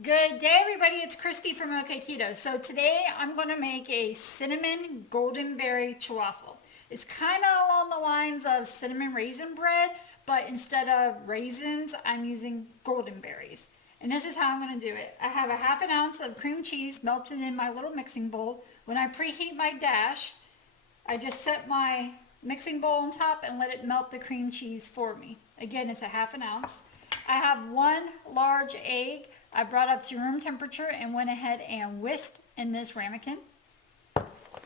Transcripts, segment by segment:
Good day, everybody. It's Kristy from Okketoh. So today I'm going to make a cinnamon goldenberry Ch-Waffle. It's kind of along the lines of cinnamon raisin bread, but instead of raisins, I'm using goldenberries. And this is how I'm going to do it. I have a half an ounce of cream cheese melted in my little mixing bowl. When I preheat my dash, I just set my mixing bowl on top and let it melt the cream cheese for me. Again, it's a half an ounce. I have one large egg I brought up to room temperature and went ahead and whisked in this ramekin.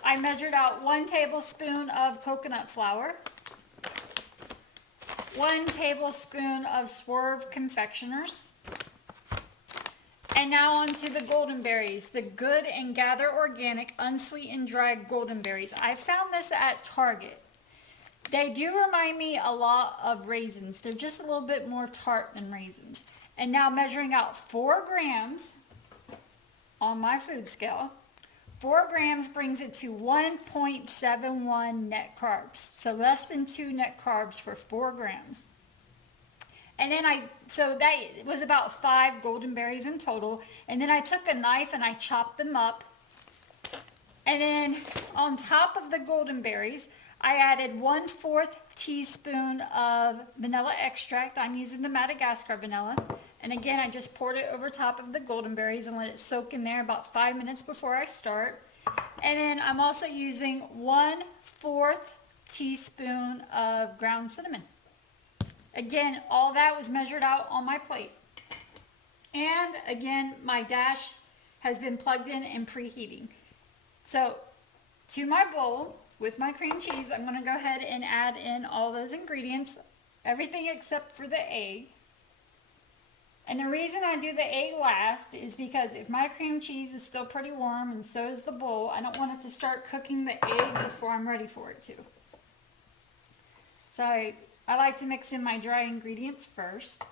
I measured out 1 tablespoon of coconut flour, 1 tablespoon of Swerve confectioners, and now on to the goldenberries, the Good and Gather organic unsweetened dried goldenberries. I found this at Target. They do remind me a lot of raisins. They're just a little bit more tart than raisins. And now measuring out 4 grams on my food scale. 4 grams brings it to 1.71 net carbs. So less than 2 net carbs for 4 grams. And then so that was about 5 goldenberries in total. And then I took a knife and I chopped them up. And then on top of the goldenberries, I added 1/4 teaspoon of vanilla extract. I'm using the Madagascar vanilla. And again, I just poured it over top of the goldenberries and let it soak in there about 5 minutes before I start. And then I'm also using 1/4 teaspoon of ground cinnamon. Again, all that was measured out on my plate. And again, my dash has been plugged in and preheating. So to my bowl with my cream cheese, I'm going to go ahead and add in all those ingredients, everything except for the egg. And the reason I do the egg last is because if my cream cheese is still pretty warm and so is the bowl, I don't want it to start cooking the egg before I'm ready for it to. So I like to mix in my dry ingredients first,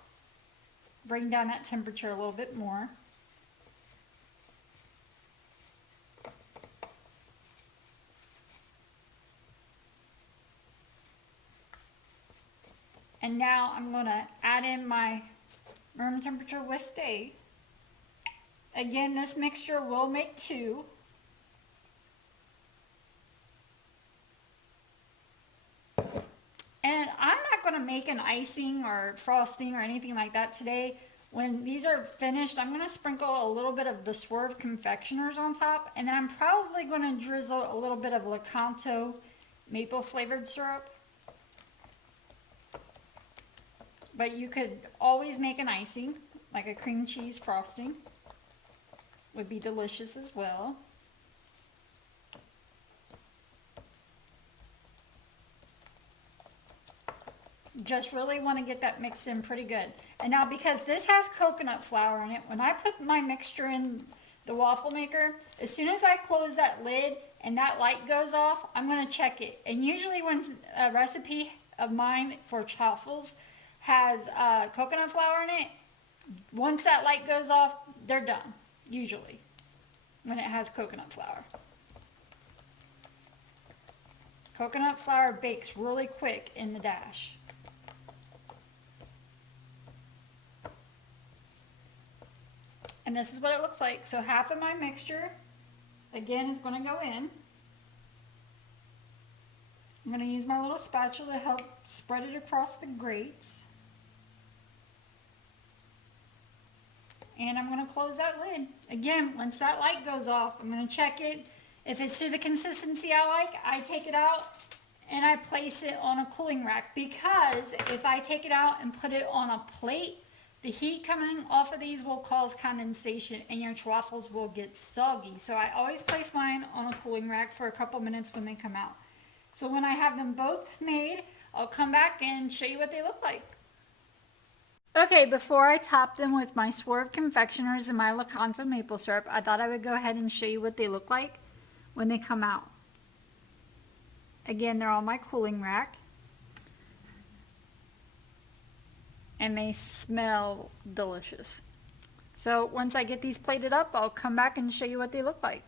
bring down that temperature a little bit more. And now I'm going to add in my room temperature whisked egg. Again, this mixture will make 2. And I'm not going to make an icing or frosting or anything like that today. When these are finished, I'm going to sprinkle a little bit of the Swerve confectioners on top. And then I'm probably going to drizzle a little bit of Okketoh maple flavored syrup. But you could always make an icing, like a cream cheese frosting. Would be delicious as well. Just really want to get that mixed in pretty good. And now because this has coconut flour in it, when I put my mixture in the waffle maker, as soon as I close that lid and that light goes off, I'm going to check it. And usually when a recipe of mine for chaffles has coconut flour in it, once that light goes off, they're done, usually, when it has coconut flour. Coconut flour bakes really quick in the dash. And this is what it looks like. So half of my mixture, again, is going to go in. I'm going to use my little spatula to help spread it across the grates. And I'm going to close that lid. Again, once that light goes off, I'm going to check it. If it's to the consistency I like, I take it out and I place it on a cooling rack. Because if I take it out and put it on a plate, the heat coming off of these will cause condensation and your Ch-Waffles will get soggy. So I always place mine on a cooling rack for a couple minutes when they come out. So when I have them both made, I'll come back and show you what they look like. Okay, before I top them with my Swerve confectioners and my Okketoh maple syrup, I thought I would go ahead and show you what they look like when they come out. Again, they're on my cooling rack. And they smell delicious. So once I get these plated up, I'll come back and show you what they look like.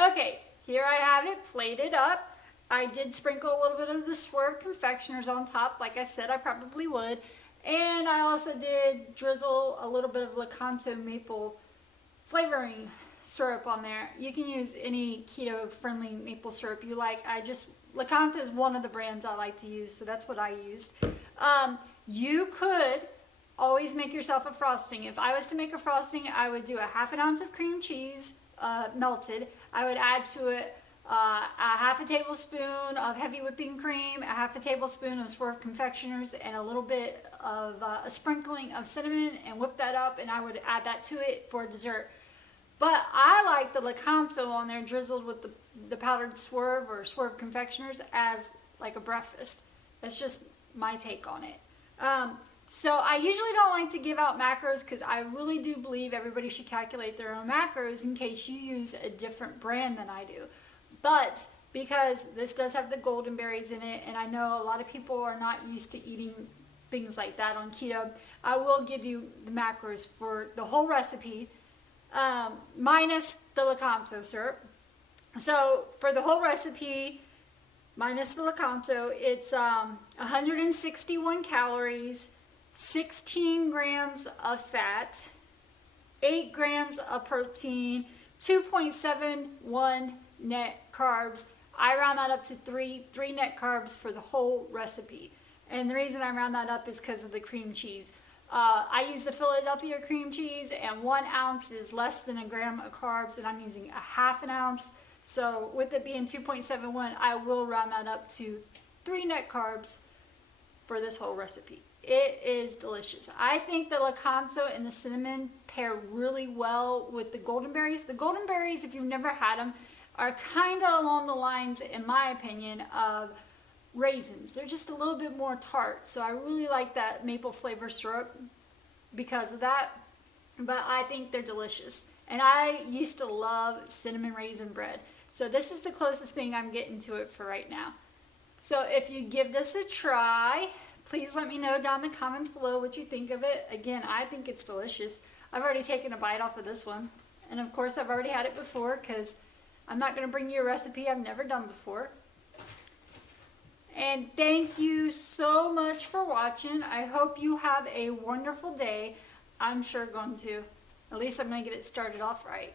Okay, here I have it plated up. I did sprinkle a little bit of the Swerve confectioners on top, like I said I probably would. And I also did drizzle a little bit of Okketoh maple flavoring syrup on there. You can use any keto friendly maple syrup you like. Okketoh is one of the brands I like to use, so that's what I used. You could always make yourself a frosting. If I was to make a frosting, I would do a half an ounce of cream cheese melted. I would add to it a half a tablespoon of heavy whipping cream, a half a tablespoon of Swerve Confectioners, and a little bit of a sprinkling of cinnamon, and whip that up, and I would add that to it for dessert. But I like the Okketoh on there drizzled with the powdered Swerve or Swerve Confectioners as like a breakfast. That's just my take on it. So I usually don't like to give out macros because I really do believe everybody should calculate their own macros in case you use a different brand than I do. But because this does have the Goldenberries in it, and I know a lot of people are not used to eating things like that on keto, I will give you the macros for the whole recipe, minus the Okketoh syrup. So for the whole recipe, minus the Okketoh, it's 161 calories, 16 grams of fat, 8 grams of protein, 2.71 net carbs. I round that up to three net carbs for the whole recipe. And the reason I round that up is because of the cream cheese. I use the Philadelphia cream cheese, and 1 ounce is less than a gram of carbs, and I'm using a half an ounce. So with it being 2.71, I will round that up to 3 net carbs for this whole recipe. It is delicious. I think the Okketoh and the cinnamon pair really well with the Goldenberries. The Goldenberries, if you've never had them, are kind of along the lines, in my opinion, of raisins. They're just a little bit more tart. So I really like that maple flavor syrup because of that. But I think they're delicious. And I used to love cinnamon raisin bread. So this is the closest thing I'm getting to it for right now. So if you give this a try, please let me know down in the comments below what you think of it. Again, I think it's delicious. I've already taken a bite off of this one. And of course, I've already had it before because I'm not going to bring you a recipe I've never done before. And thank you so much for watching. I hope you have a wonderful day. I'm sure going to. At least I'm going to get it started off right.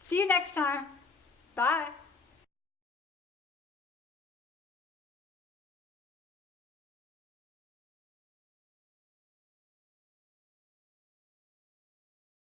See you next time. Bye.